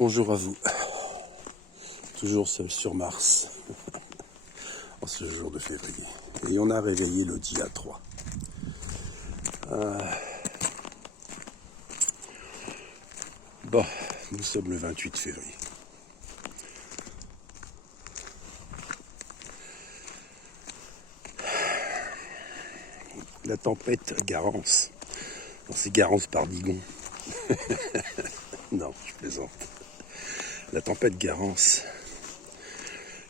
Bonjour à vous, toujours seul sur Mars, en ce jour de février. Et on a réveillé le dia 3. Bon, nous sommes le 28 février. La tempête Garance. Non, c'est Garance par Digon. Non, je plaisante. La tempête Garance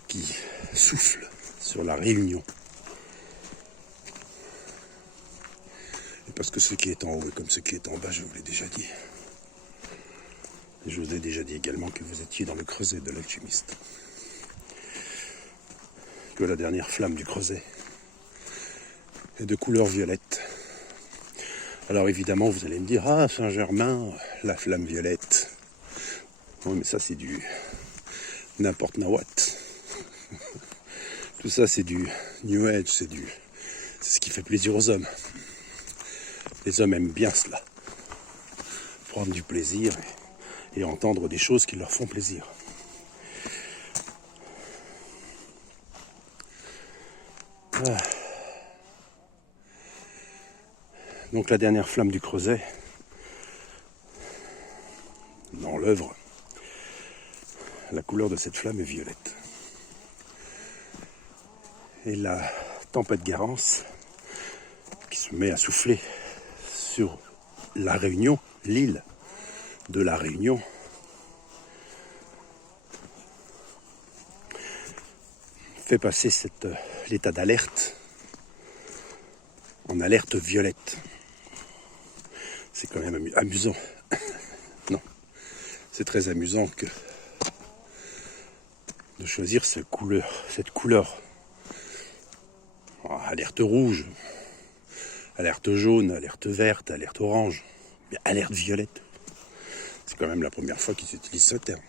qui souffle sur la Réunion. Et parce que ce qui est en haut est comme ce qui est en bas, je vous l'ai déjà dit. Et je vous ai déjà dit également que vous étiez dans le creuset de l'alchimiste. Que la dernière flamme du creuset est de couleur violette. Alors évidemment, vous allez me dire, ah, Saint-Germain, la flamme violette. Oui, mais ça, c'est du n'importe nawat. Tout ça, c'est du New Age, c'est ce qui fait plaisir aux hommes. Les hommes aiment bien cela. Prendre du plaisir et entendre des choses qui leur font plaisir. Ah. Donc la dernière flamme du creuset, dans l'œuvre, la couleur de cette flamme est violette. Et la tempête Garance, qui se met à souffler sur la Réunion, l'île de la Réunion, fait passer l'état d'alerte en alerte violette. C'est quand même amusant. Non, c'est très amusant de choisir cette couleur. Alerte rouge, alerte jaune, alerte verte, alerte orange, alerte violette. C'est quand même la première fois qu'ils utilisent ce terme.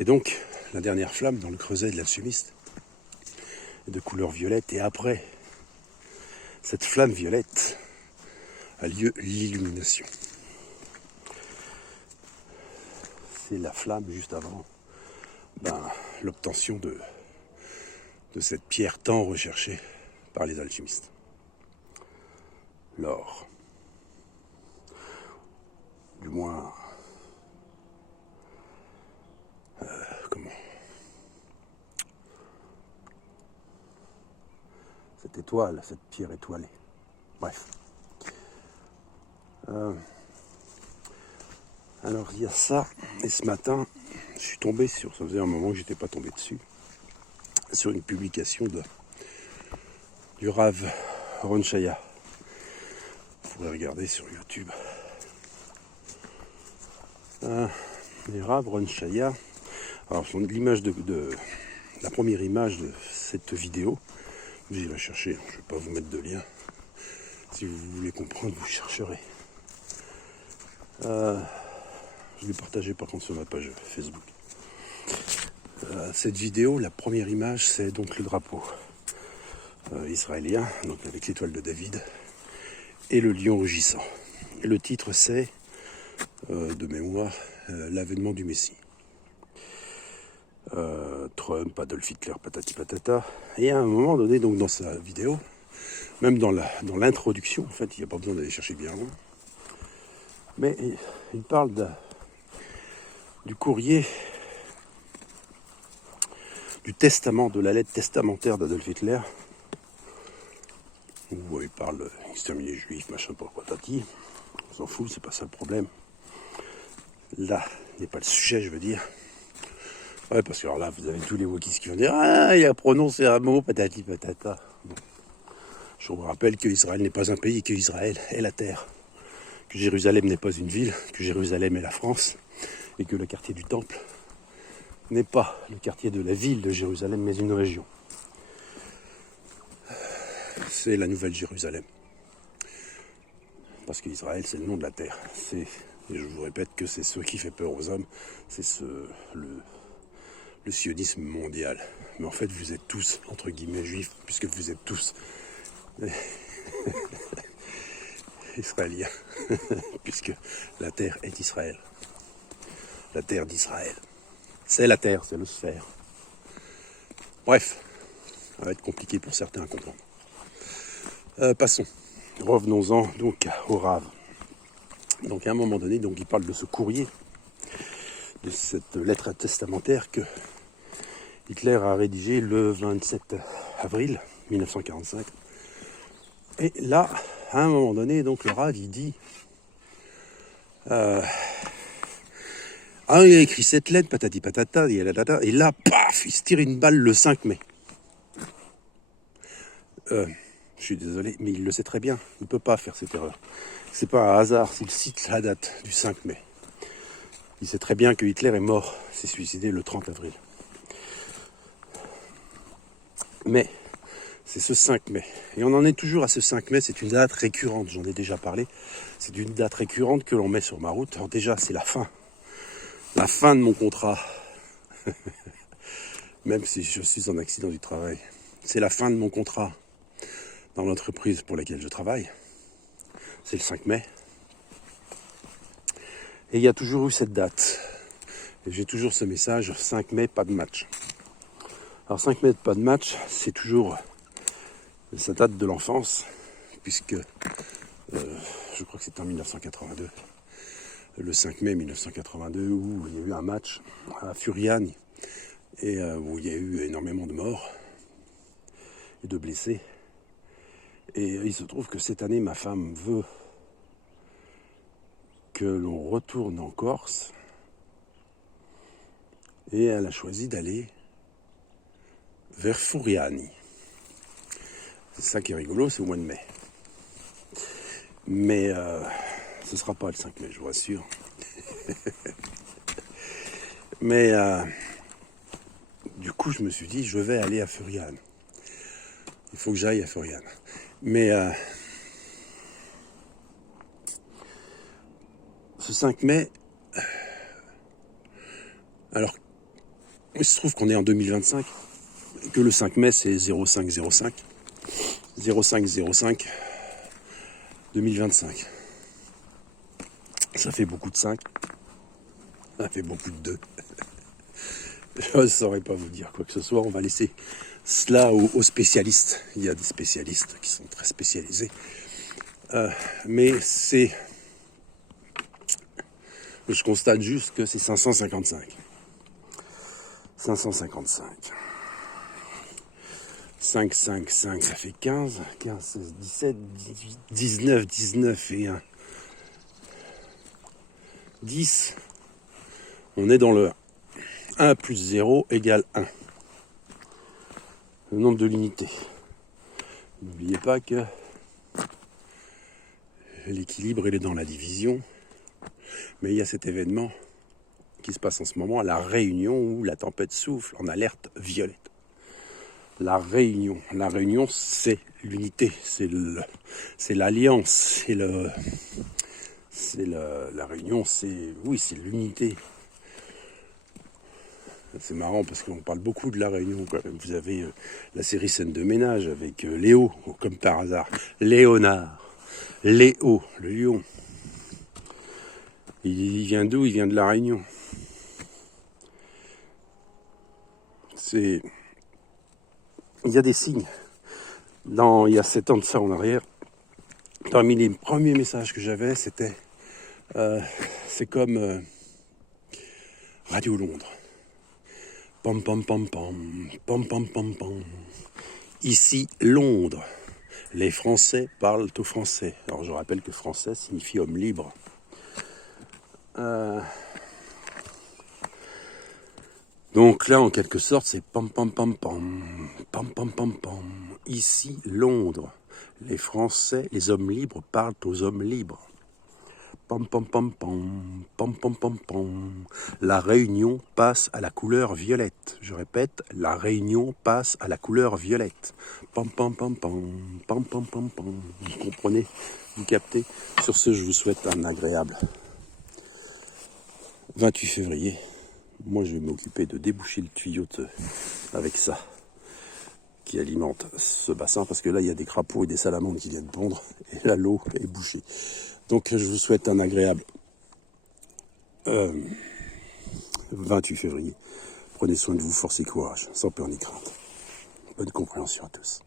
Et donc, la dernière flamme dans le creuset de l'alchimiste est de couleur violette. Et après cette flamme violette a lieu l'illumination. C'est la flamme juste avant l'obtention de cette pierre tant recherchée par les alchimistes. L'or. Du moins, cette étoile, cette pierre étoilée. Bref. Alors il y a ça, et ce matin, je suis tombé ça faisait un moment que j'étais pas tombé dessus, sur une publication du Rav Ron Chaya. Vous pourrez regarder sur YouTube. Le Rav Ron Chaya, alors l'image la première image de cette vidéo, vous irez chercher, je ne vais pas vous mettre de lien. Si vous voulez comprendre, vous chercherez. Je l'ai partagé par contre sur ma page Facebook. Cette vidéo, la première image, c'est donc le drapeau israélien, donc avec l'étoile de David, et le lion rugissant. Et le titre, c'est, de mémoire, l'avènement du Messie. Trump, Adolf Hitler, patati patata. Et à un moment donné, donc dans sa vidéo, même dans l'introduction, en fait, il n'y a pas besoin d'aller chercher bien loin, mais il parle du courrier, du testament, de la lettre testamentaire d'Adolf Hitler, où il parle exterminer les juifs, machin, patati. On s'en fout, c'est pas ça le problème. Là, n'est pas le sujet, je veux dire. Ouais, parce que alors là, vous avez tous les wokistes qui vont dire « Ah, il a prononcé un mot, patati patata. » Bon. Je vous rappelle qu'Israël n'est pas un pays, qu'Israël est la terre. Que Jérusalem n'est pas une ville, que Jérusalem est la France, et que le quartier du Temple n'est pas le quartier de la ville de Jérusalem, mais une région. C'est la nouvelle Jérusalem. Parce qu'Israël, c'est le nom de la terre. Et je vous répète que c'est ce qui fait peur aux hommes, c'est le sionisme mondial. mais en fait vous êtes tous, entre guillemets, juifs, puisque vous êtes tous israéliens, puisque la terre est Israël. La terre d'Israël. C'est la terre, c'est le sphère. Bref, ça va être compliqué pour certains à comprendre. Passons. Revenons-en donc au Rav. Donc à un moment donné, donc, il parle de ce courrier, de cette lettre testamentaire que Hitler a rédigée le 27 avril 1945. Et là, à un moment donné, donc le Rav, il dit il a écrit cette lettre, patati patata, et là, paf, il se tire une balle le 5 mai. Je suis désolé, mais il le sait très bien. Il ne peut pas faire cette erreur. C'est pas un hasard s'il cite la date du 5 mai. Il sait très bien que Hitler est mort, s'est suicidé le 30 avril. Mais c'est ce 5 mai. Et on en est toujours à ce 5 mai, c'est une date récurrente, j'en ai déjà parlé. C'est une date récurrente que l'on met sur ma route. Alors déjà, c'est la fin de mon contrat. Même si je suis en accident du travail. C'est la fin de mon contrat dans l'entreprise pour laquelle je travaille. C'est le 5 mai. Et il y a toujours eu cette date. Et j'ai toujours ce message, 5 mai, pas de match. Alors 5 mai, pas de match, c'est toujours... Ça date de l'enfance, puisque je crois que c'est en 1982. Le 5 mai 1982, où il y a eu un match à Furiani, et où il y a eu énormément de morts et de blessés. Et il se trouve que cette année, ma femme veut que l'on retourne en Corse, et elle a choisi d'aller vers Furiani. C'est ça qui est rigolo, c'est au mois de mai. Mais ce ne sera pas le 5 mai, je vous rassure. Mais du coup, je me suis dit, je vais aller à Furiani. Il faut que j'aille à Furiani. Mais ce 5 mai, alors, il se trouve qu'on est en 2025, et que le 5 mai, c'est 0505. 0505 2025. Ça fait beaucoup de 5. Ça fait beaucoup de 2. Je ne saurais pas vous dire quoi que ce soit. On va laisser cela aux spécialistes. Il y a des spécialistes qui sont très spécialisés. Mais c'est... Je constate juste que c'est 555. 555. 5, 5, 5, ça fait 15. 15, 16, 17, 18, 19, 19 et 1. 10. On est dans le 1 plus 0 égale 1. Le nombre de l'unité. N'oubliez pas que l'équilibre, il est dans la division. Mais il y a cet événement qui se passe en ce moment à La Réunion où la tempête souffle en alerte violette. La Réunion, c'est l'unité, c'est l'alliance, la Réunion, c'est l'unité. C'est marrant parce qu'on parle beaucoup de La Réunion quand même. Vous avez la série Scène de ménage avec Léo, comme par hasard, Léonard, Léo, le lion. Il vient d'où? Il vient de La Réunion. Il y a des signes. Il y a 7 ans de ça en arrière, parmi les premiers messages que j'avais, c'était c'est comme Radio Londres. Pam pam pam pam, pam pam pam pam. Ici Londres. Les Français parlent au français. Alors je rappelle que français signifie homme libre. Donc là, en quelque sorte, c'est pam pam pam pam, pam pam pam pam. Ici, Londres. Les Français, les hommes libres parlent aux hommes libres. Pam pam pam pam, pam pam pam pam. La Réunion passe à la couleur violette. Je répète, la Réunion passe à la couleur violette. Pam pam pam pam, pam pam pam pam. Vous comprenez? Vous captez? Sur ce, je vous souhaite un agréable 28 février. Moi, je vais m'occuper de déboucher le tuyau avec ça. qui alimente ce bassin, parce que là, il y a des crapauds et des salamandres qui viennent pondre, et là, l'eau est bouchée. Donc, je vous souhaite un agréable 28 février. Prenez soin de vous, force et courage, sans peur ni crainte. Bonne compréhension à tous.